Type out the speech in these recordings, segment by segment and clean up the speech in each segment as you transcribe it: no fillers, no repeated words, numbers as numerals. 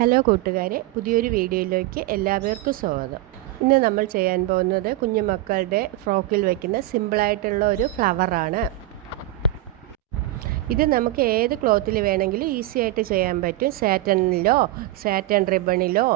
Hello കൂട്ടുകാരെ, പുതിയൊരു വീഡിയോയിലേക്ക് എല്ലാവർക്കും സ്വാഗതം. ഇന്ന് നമ്മൾ ചെയ്യാൻ പോകുന്നത് കുഞ്ഞുമക്കളുടെ ഫ്രോക്കിൽ വയ്ക്കുന്ന സിമ്പിളായിട്ടുള്ള ഒരു ഫ്ലവറാണ്. ഇത് നമുക്ക് ഏത് ക്ലോത്തിൽ വേണമെങ്കിലും ഈസി ആയിട്ട് ചെയ്യാൻ പറ്റും. സാറ്റൻ റിബണിലോ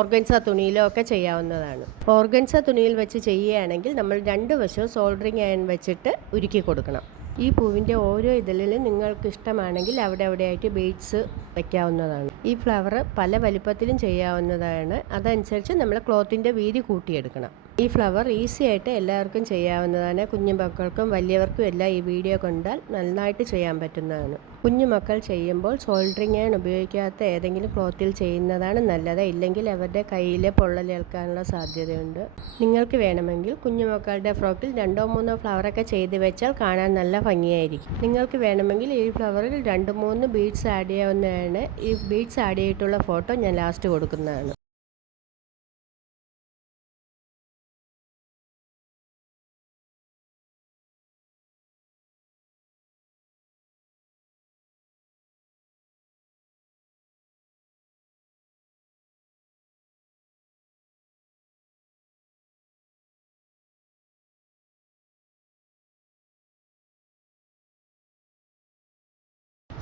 ഓർഗൻസ തുണിയിലോ ഒക്കെ ചെയ്യാവുന്നതാണ്. ഓർഗൻസ തുണിയിൽ വെച്ച് ചെയ്യുകയാണെങ്കിൽ നമ്മൾ രണ്ട് വശവും സോൾഡറിങ് അയൺ വെച്ചിട്ട് ഉരുക്കി കൊടുക്കണം. ഈ പൂവിൻ്റെ ഓരോ ഇതിലും നിങ്ങൾക്ക് ഇഷ്ടമാണെങ്കിൽ അവിടെയായിട്ട് ബീഡ്സ് വയ്ക്കാവുന്നതാണ്. ഈ ഫ്ലവർ പല വലിപ്പത്തിലും ചെയ്യാവുന്നതാണ്. അതനുസരിച്ച് നമ്മൾ ക്ലോത്തിൻ്റെ വീതി കൂട്ടിയെടുക്കണം. ഈ ഫ്ലവർ ഈസി ആയിട്ട് എല്ലാവർക്കും ചെയ്യാവുന്നതാണ്. കുഞ്ഞുമക്കൾക്കും വലിയവർക്കും എല്ലാം ഈ വീഡിയോ കണ്ടാൽ നന്നായിട്ട് ചെയ്യാൻ പറ്റുന്നതാണ്. കുഞ്ഞുമക്കൾ ചെയ്യുമ്പോൾ സോൾഡറിങ് അയൺ ഉപയോഗിക്കാത്ത ഏതെങ്കിലും ക്ലോത്തിൽ ചെയ്യുന്നതാണ് നല്ലത്. ഇല്ലെങ്കിൽ അവരുടെ കയ്യിൽ പൊള്ളലേൽക്കാനുള്ള സാധ്യതയുണ്ട്. നിങ്ങൾക്ക് വേണമെങ്കിൽ കുഞ്ഞുമക്കളുടെ ഫ്രോക്കിൽ 2-3 ഫ്ലവറൊക്കെ ചെയ്ത് വെച്ചാൽ കാണാൻ നല്ല ഭംഗിയായിരിക്കും. നിങ്ങൾക്ക് വേണമെങ്കിൽ ഈ ഫ്ലവറിൽ 2-3 ബീഡ്സ് ആഡ് ചെയ്യാവുന്നതാണ്. ഈ ബീഡ്സ് ആഡ് ചെയ്തിട്ടുള്ള ഫോട്ടോ ഞാൻ ലാസ്റ്റ് കൊടുക്കുന്നതാണ്.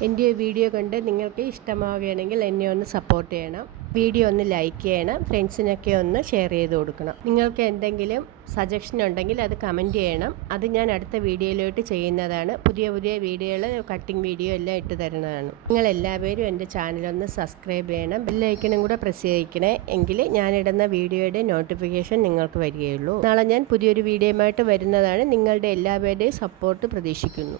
എൻ്റെ വീഡിയോ കണ്ട് നിങ്ങൾക്ക് ഇഷ്ടമാവുകയാണെങ്കിൽ എന്നെ ഒന്ന് സപ്പോർട്ട് ചെയ്യണം. വീഡിയോ ഒന്ന് ലൈക്ക് ചെയ്യണം. ഫ്രണ്ട്സിനൊക്കെ ഒന്ന് ഷെയർ ചെയ്ത് കൊടുക്കണം. നിങ്ങൾക്ക് എന്തെങ്കിലും സജഷൻ ഉണ്ടെങ്കിൽ അത് കമൻറ്റ് ചെയ്യണം. അത് ഞാൻ അടുത്ത വീഡിയോയിലോട്ട് ചെയ്യുന്നതാണ്. പുതിയ വീഡിയോകൾ, കട്ടിങ് വീഡിയോ എല്ലാം ഇട്ട് തരുന്നതാണ്. നിങ്ങളെല്ലാവരും എൻ്റെ ചാനലൊന്ന് സബ്സ്ക്രൈബ് ചെയ്യണം. ബെല്ലൈക്കണും കൂടെ പ്രസ് ചെയ്യിക്കണേ. എങ്കിൽ ഞാനിടുന്ന വീഡിയോയുടെ നോട്ടിഫിക്കേഷൻ നിങ്ങൾക്ക് വരികയുള്ളൂ. നാളെ ഞാൻ പുതിയൊരു വീഡിയോയുമായിട്ട് വരുന്നതാണ്. നിങ്ങളുടെ എല്ലാവരുടെയും സപ്പോർട്ട് പ്രതീക്ഷിക്കുന്നു.